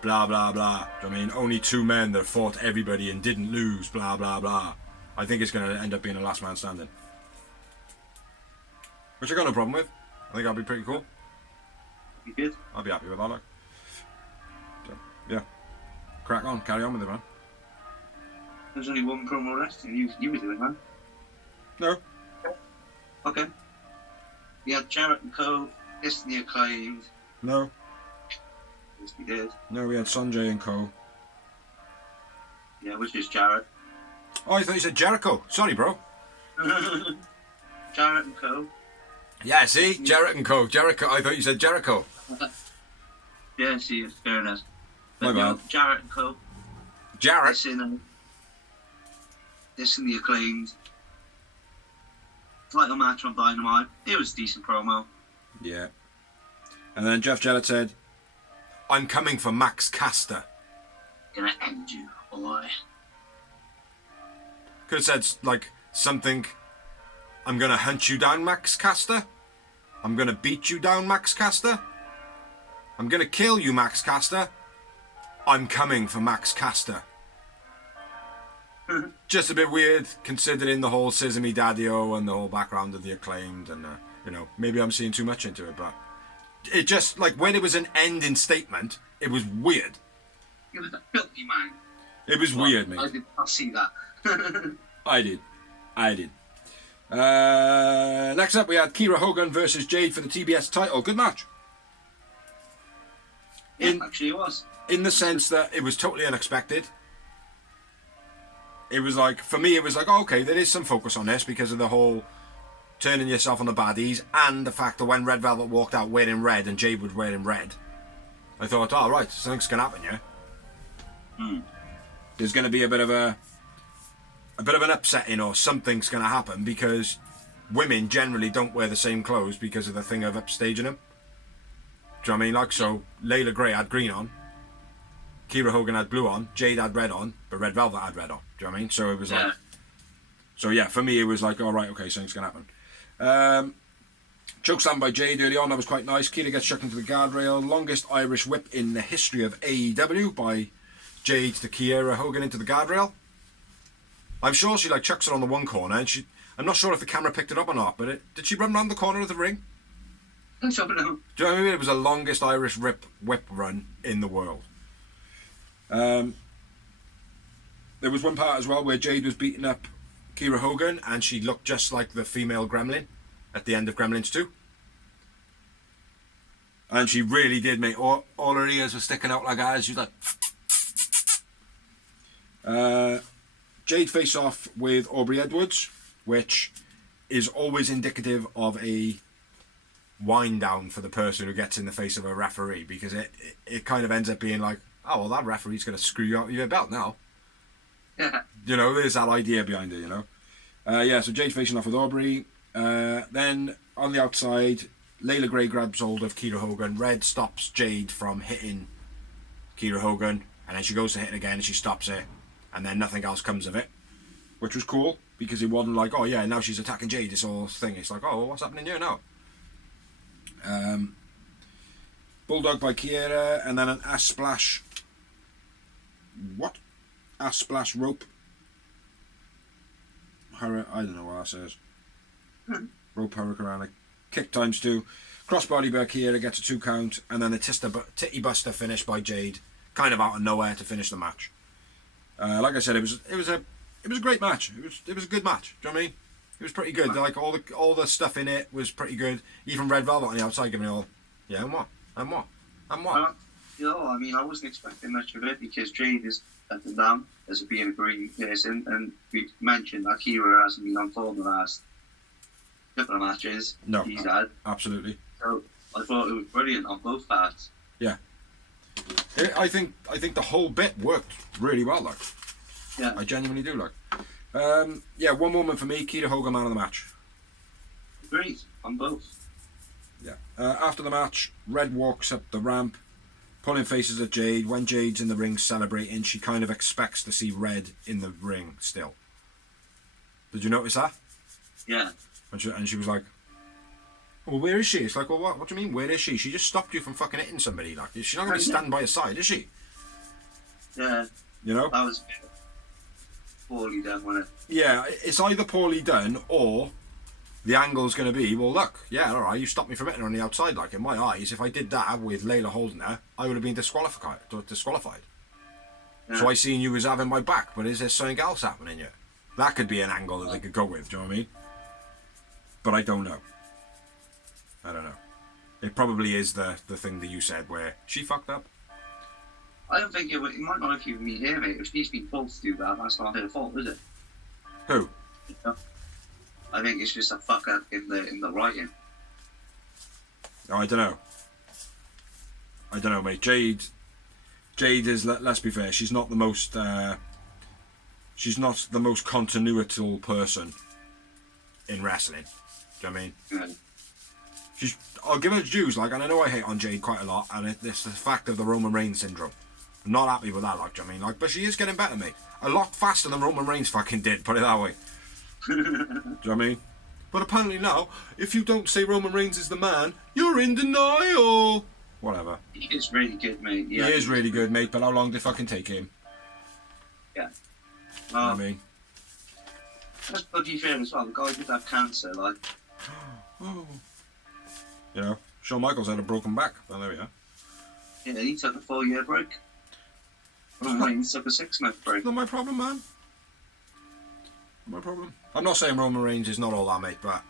Blah, blah, blah. I mean, only two men that fought everybody and didn't lose, blah, blah, blah. I think it's going to end up being a last man standing. Which I got no problem with. I think that'll be pretty cool. You good? I'll be happy with that, like. So, yeah. Crack on, carry on with it, man. There's only one promo left, and you were doing that. No. Okay. We had Jarrett and Co. kissing the Acclaimed. No. Yes, we did. No, we had Sanjay and Co. Yeah, which is Jarrett. Oh, I thought you said Jericho. Sorry, bro. Jarrett and Co. Yeah, see? Jarrett and Co. Jericho. I thought you said Jericho. Yeah, see, fair enough. My But, bad. Jarrett and Co. Jarrett? This in the Acclaimed. Title match on Dynamite. It was a decent promo. Yeah. And then Jeff Jarrett said, I'm coming for Max Caster. Gonna end you, boy. Could have said, like, something, I'm gonna hunt you down, Max Caster. I'm gonna beat you down, Max Caster. I'm gonna kill you, Max Caster. I'm coming for Max Caster. Just a bit weird, considering the whole Sesame Daddy-O and the whole background of the Acclaimed, and, maybe I'm seeing too much into it, but it just, like, when it was an ending statement, it was weird. It was a filthy man. It was weird, mate. I did not see that. I did. I did. Next up, we had Kiera Hogan versus Jade for the TBS title. Good match. Yeah, actually it was. In the sense that it was totally unexpected. It was like, for me, it was like, oh, okay, there is some focus on this because of the whole turning yourself on the baddies and the fact that when Red Velvet walked out wearing red and Jade was wearing red, I thought, oh, right, something's going to happen here. There's going to be a bit of an upsetting or something's going to happen because women generally don't wear the same clothes because of the thing of upstaging them. Do you know what I mean? Like, so Layla Gray had green on, Kiera Hogan had blue on, Jade had red on, but Red Velvet had red on. Do you know what I mean? So it was like, so yeah, for me it was like, all right, okay, something's going to happen. Chokeslam by Jade early on, that was quite nice. Kiera gets chucked into the guardrail. Longest Irish whip in the history of AEW by Jade to Kiera Hogan into the guardrail. I'm sure she like chucks it on the one corner, and I'm not sure if the camera picked it up or not, but did she run around the corner of the ring? I'm sure, but no. Do you know what I mean? It was the longest Irish whip run in the world. There was one part as well where Jade was beating up Kiera Hogan, and she looked just like the female Gremlin at the end of Gremlins 2. And she really did make all her ears were sticking out like eyes. She was like. Jade face off with Aubrey Edwards, which is always indicative of a wind down for the person who gets in the face of a referee, because it kind of ends up being like, oh, well, that referee's going to screw you out of your belt now. Yeah. You know, there's that idea behind it, you know. So Jade's facing off with Aubrey. Then on the outside, Layla Gray grabs hold of Kiera Hogan. Red stops Jade from hitting Kiera Hogan, and then she goes to hit it again and she stops it, and then nothing else comes of it, which was cool because it wasn't like, oh yeah, now she's attacking Jade, this whole thing. It's like, oh, what's happening here now? Bulldog by Kiera, and then an ass splash. What? Ass splash rope. I don't know what that says. Rope hurricane. Kick times 2. Crossbody by Kiera gets a 2 count, and then a titty buster finish by Jade, kind of out of nowhere to finish the match. Like I said, it was a great match. It was a good match. Do you know what I mean? It was pretty good. Like all the stuff in it was pretty good. Even Red Velvet on the outside giving it all. Yeah, and what? You know, I mean, I wasn't expecting much of it because Jade is up and down as being a great person, and we mentioned that Kiera hasn't been on form the last couple of matches he's had. Absolutely. So I thought it was brilliant on both parts. Yeah. I think the whole bit worked really well, like. Yeah. I genuinely do, like. One moment for me, Kiera Hogan, man of the match. Great, on both. Yeah. After the match, Red walks up the ramp, pulling faces at Jade. When Jade's in the ring celebrating, she kind of expects to see Red in the ring still. Did you notice that? Yeah. And she was like, well, where is she? It's like, well, what do you mean, where is she? She just stopped you from fucking hitting somebody. Like, she's not going to be standing by your side, is she? Yeah. You know? That was poorly done, wasn't it? Yeah, it's either poorly done or the angle's going to be, well, look, yeah, all right, you stopped me from hitting her on the outside. Like, in my eyes, if I did that with Layla holding her, I would have been disqualified. Yeah. So I seen you as having my back, but is there something else happening here? That could be an angle that they could go with, do you know what I mean? But I don't know. I don't know. It probably is the thing that you said where she fucked up. I don't think it might not have even been here, mate. If she's been told to do that, that's not her fault, is it? Who? Yeah. I think it's just a fuck up in the writing. Oh, I don't know, mate. Jade is, let's be fair, she's not the most continuital person in wrestling. Do you know what I mean? Yeah. I'll give her dues, like, and I know I hate on Jade quite a lot, and it's the fact of the Roman Reigns syndrome. I'm not happy with that, like, do you know what I mean? Like, but she is getting better, mate. A lot faster than Roman Reigns fucking did, put it that way. Do you know what I mean? But apparently now, if you don't say Roman Reigns is the man, you're in denial. Whatever. He is really good, mate. Yeah, he is really good, mate, but how long did it fucking take him? Yeah. You know what I mean? That's bloody fair as well. The guy did have cancer, like. Oh. You know, Shawn Michaels had a broken back. Well, there we are. Yeah, he took a 4-year break. Roman Reigns took a 6-month break. Not my problem, man. No problem. I'm not saying Roman Reigns is not all that, mate, but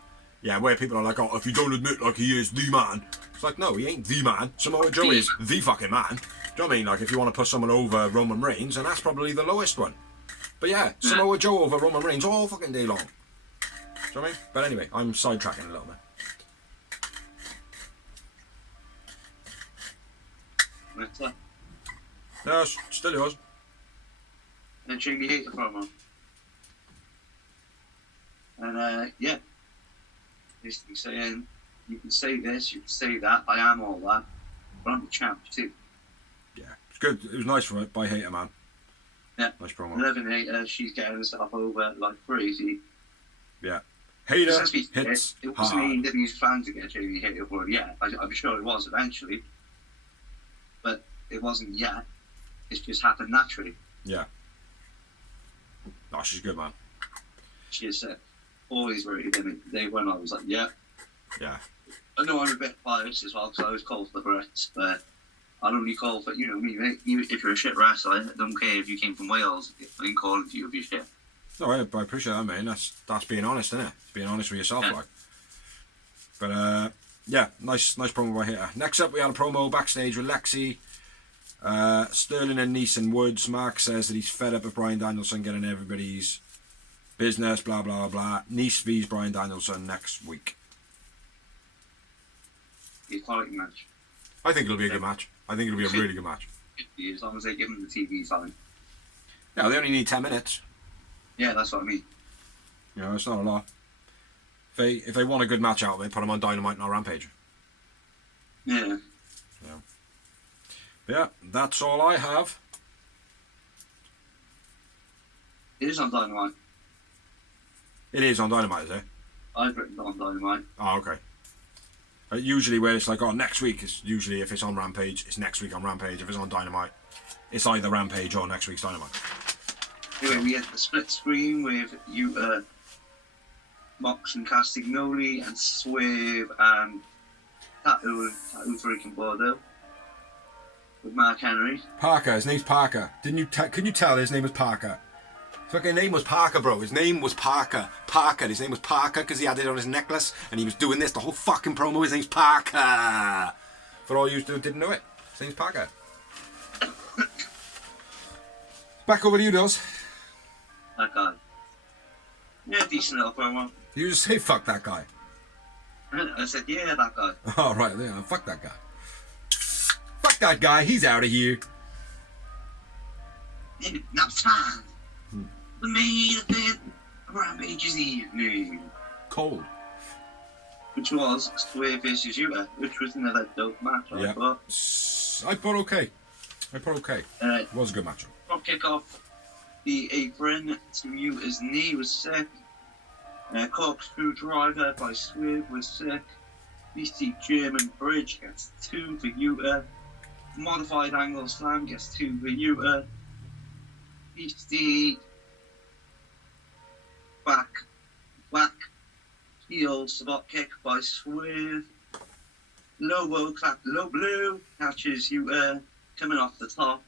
yeah, where people are like, oh, if you don't admit like he is the man, it's like, no, he ain't the man. Samoa Joe is the fucking man. Do you know what I mean? Like, if you want to put someone over Roman Reigns, and that's probably the lowest one. But yeah, Samoa Joe over Roman Reigns all fucking day long. Do you know what I mean? But anyway, I'm sidetracking a little bit. That's it. No, it's still yours. And Jamie Hater promo. And yeah, basically saying, you can say this, you can say that, I am all that, but I'm the champ too. Yeah, it's good. It was nice by Hater, man. Yeah. Nice promo. 11 Hater, she's getting herself over like crazy. Yeah. Hater hits it wasn't hard. AEW's plan to get Jamie Hater over yet. I'm sure it was eventually, but it wasn't yet. It's just happened naturally. Yeah. Oh, she's good, man. She is always ready. Day when I was like, yeah. Yeah. I know I'm a bit biased as well because I was called for the Brits, but I'd only call for, you know me, mate. If you're a shit wrestler, I don't care if you came from Wales. I ain't calling for you if you're shit. No, I appreciate that, man. That's being honest, isn't it? Being honest with yourself, like. But yeah, nice promo by Hater. Next up, we had a promo backstage with Lexi, Sterling and Nice and Woods. Mark says that he's fed up of Bryan Danielson getting everybody's business, blah blah blah. Nice vs Bryan Danielson next week. Quality match. I think it'll be a good match. I think it'll be a really good match. As long as they give them the TV time. Yeah, they only need 10 minutes. Yeah, that's what I mean. You know, it's not a lot. If they want a good match out of it, put them on Dynamite, not Rampage. Yeah. Yeah, that's all I have. It is on Dynamite. It is on Dynamite, is it? I've written it on Dynamite. Oh, okay. Usually where it's like, oh, next week, it's usually if it's on Rampage, it's next week on Rampage. If it's on Dynamite, it's either Rampage or next week's Dynamite. Anyway, we had the split screen with Yuta, Mox and Castagnoli, and Swerve and Tattoo freaking Bordeaux with Mark Henry. Parker, his name's Parker. Can you tell his name was Parker? His fucking name was Parker, bro. His name was Parker. His name was Parker because he had it on his necklace and he was doing this the whole fucking promo. His name's Parker. For all you who didn't know it, his name's Parker. Back over to you, Dos. That guy. Yeah, decent little promo. You just say fuck that guy. I said, yeah, that guy. Oh, right, yeah, fuck that guy. Fuck that guy, he's out of here. Now it's time. The main event of Rampage's evening. Cold. Which was Swerve vs Yuta, which was another dope match, I thought. I thought okay. It was a good match. Drop kick off the apron to Yuta's knee was sick. Corkscrew driver by Swerve was sick. BC German bridge gets 2 for Yuta. Modified angle slam gets 2 for Yuta. BC back heel spot kick by Swerve. Lobo clap low blue catches Yuta coming off the top.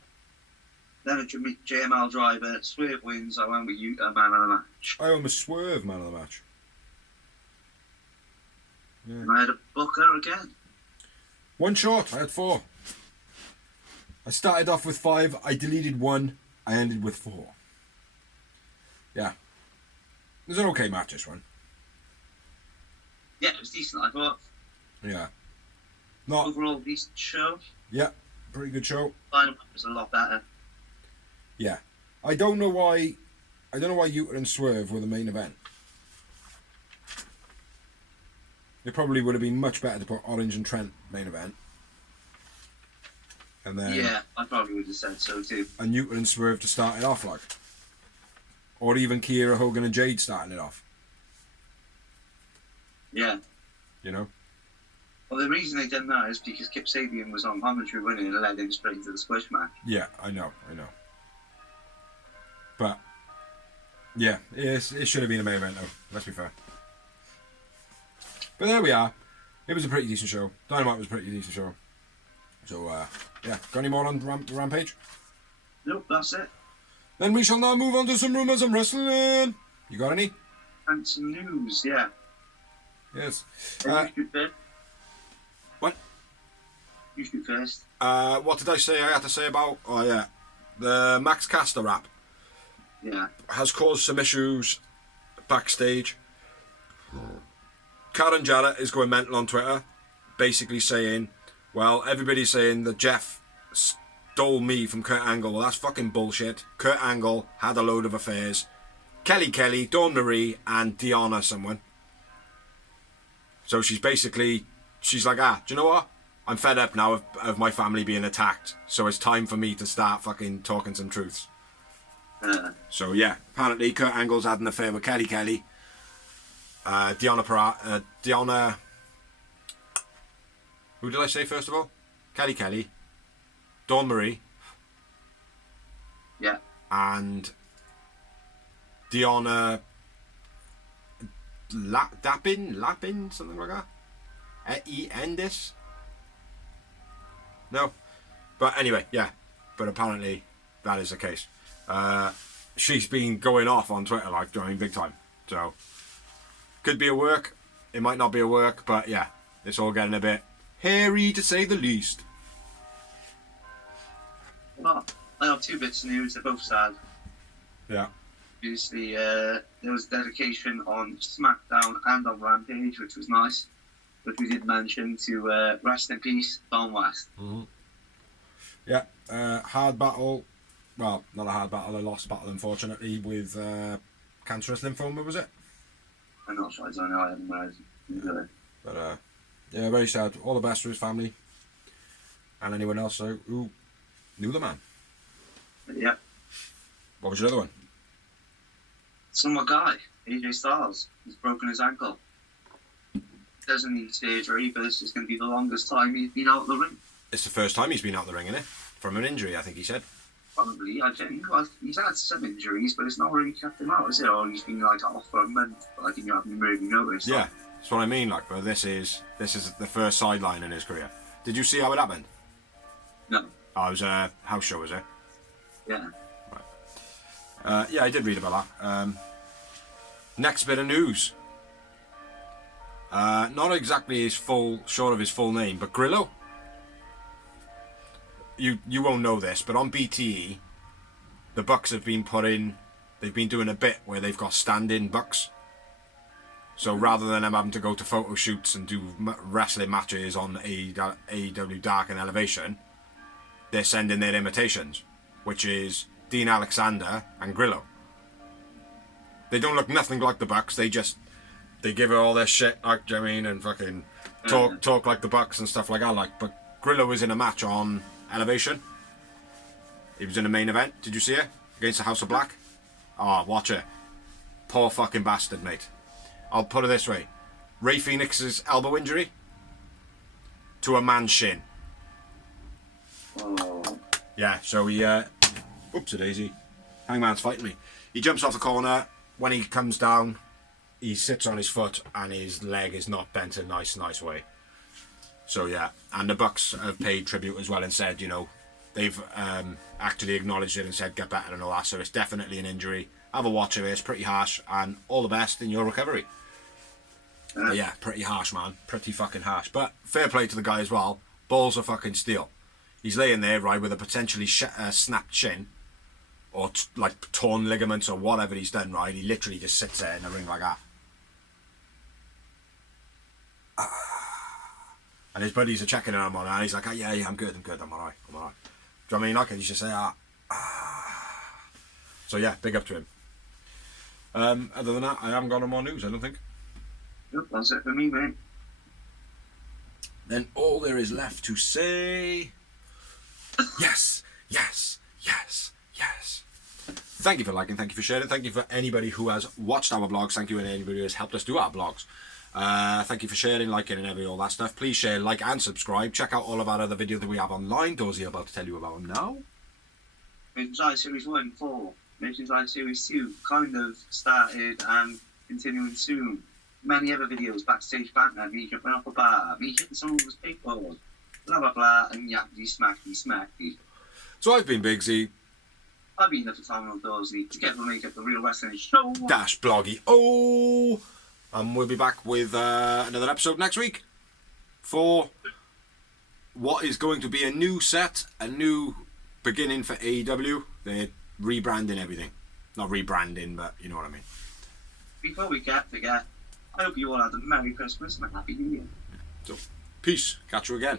Then a JML driver. Swerve wins. I went with Yuta man of the match. I almost Swerve man of the match. Yeah. And I had a booker again. One short. I had 4. I started off with 5. I deleted 1. I ended with 4. Yeah. It was an okay match, this one. Yeah, it was decent, I thought. Yeah. Not overall decent show. Yeah, pretty good show. Dynamite was a lot better. Yeah. I don't know why Yuta and Swerve were the main event. It probably would have been much better to put Orange and Trent main event. And then yeah, I probably would have said so too. And Yuta and Swerve to start it off like. Or even Kiera Hogan and Jade starting it off. Yeah. You know? Well, the reason they did that is because Kip Sabian was on commentary winning and led him straight into the squish match. Yeah, I know. But, yeah, it should have been a main event though, let's be fair. But there we are. It was a pretty decent show. Dynamite was a pretty decent show. So, yeah. Got any more on Rampage? Nope, that's it. Then we shall now move on to some rumours and wrestling. You got any? And some news, yeah. Yes. You shoot first. What? You shoot first. What did I say I had to say about? Oh yeah, the Max Caster rap. Yeah. Has caused some issues backstage. Karen Jarrett is going mental on Twitter, basically saying, well, everybody's saying that Jeff stole me from Kurt Angle. Well, that's fucking bullshit. Kurt Angle had a load of affairs. Kelly, Dawn Marie, and Deanna someone. So she's like, do you know what? I'm fed up now of my family being attacked. So it's time for me to start fucking talking some truths. So yeah, apparently Kurt Angle's had an affair with Kelly. Deanna. Who did I say first of all? Kelly. Dawn Marie. Yeah. And Deanna Lapin, something like that. Endis? No. But anyway, yeah. But apparently that is the case. She's been going off on Twitter, like, big time. So, could be a work. It might not be a work, but yeah. It's all getting a bit hairy, to say the least. Well, I have two bits of news. They're both sad. Yeah. Obviously, there was dedication on SmackDown and on Rampage, which was nice. But we did mention to rest in peace, Don West. Mm-hmm. Yeah, hard battle. Well, not a hard battle, a lost battle, unfortunately, with cancerous lymphoma, was it? I'm not sure. I don't know. I haven't read. But yeah, very sad. All the best to his family and anyone else who knew the man. Yeah. What was your other one? Some guy, AJ Styles, has broken his ankle. Doesn't need surgery, but this is going to be the longest time he's been out of the ring. It's the first time he's been out of the ring, isn't it? From an injury, I think he said. Probably, I think. Well, he's had some injuries, but it's not really kept him out, is it? Or he's been like off for a month, like you haven't really noticed. Yeah, that's what I mean. Like, but this is the first sideline in his career. Did you see how it happened? No. Oh, it was a house show, was it? Yeah. Right. Yeah, I did read about that. Next bit of news. Not exactly short of his full name, but Grillo. You won't know this, but on BTE, the Bucks have been they've been doing a bit where they've got stand-in Bucks. So rather than them having to go to photo shoots and do wrestling matches on AEW Dark and Elevation, they're sending their imitations, which is Dean Alexander and Grillo. They don't look nothing like the Bucks. They give her all their shit, like, do you know what I mean, and fucking talk like the Bucks and stuff like that. Like, but Grillo was in a match on Elevation. He was in the main event. Did you see it? Against the House of Black? Oh, watch it. Poor fucking bastard, mate. I'll put it this way. Ray Phoenix's elbow injury to a man's shin. Oh. Yeah, so he, oopsie-daisy. Hangman's fighting me. He jumps off the corner. When he comes down, he sits on his foot and his leg is not bent in a nice way. So yeah, and the Bucks have paid tribute as well and said, you know, they've actually acknowledged it and said get better and all that. So it's definitely an injury. Have a watch of it. It's pretty harsh, and all the best in your recovery. But yeah, pretty harsh, man. Pretty fucking harsh. But fair play to the guy as well. Balls of fucking steel. He's laying there, right, with a potentially snapped shin, or like torn ligaments or whatever he's done, right. He literally just sits there in the ring like that. And his buddies are checking on him on, and he's like, oh, yeah, I'm good, I'm alright. Do you know what I mean? Like, he's just say, So yeah, big up to him. Other than that, I haven't got no more news, I don't think. Nope, that's it for me, mate. Then all there is left to say... Yes. Thank you for liking, thank you for sharing, thank you for anybody who has watched our vlogs, thank you for anybody who has helped us do our vlogs. Thank you for sharing, liking and all that stuff. Please share, like and subscribe. Check out all of our other videos that we have online. Dorsey are about to tell you about them now. Merchandise Series 1, 4. Merchandise Series 2 kind of started and continuing soon. Many other videos, backstage banter, me jumping off a bar, me hitting someone's skateboard, blah blah blah, and yappity smacky smacky. So I've been Big Z. I've been the phenomenal Dorsey, together we make up the Real Wrestling Show. Dash bloggy. Oh, and we'll be back with another episode next week for what is going to be a new set, a new beginning for AEW. They're rebranding everything. Not rebranding, but you know what I mean. Before we forget, I hope you all had a Merry Christmas and a Happy New Year. So, peace. Catch you again.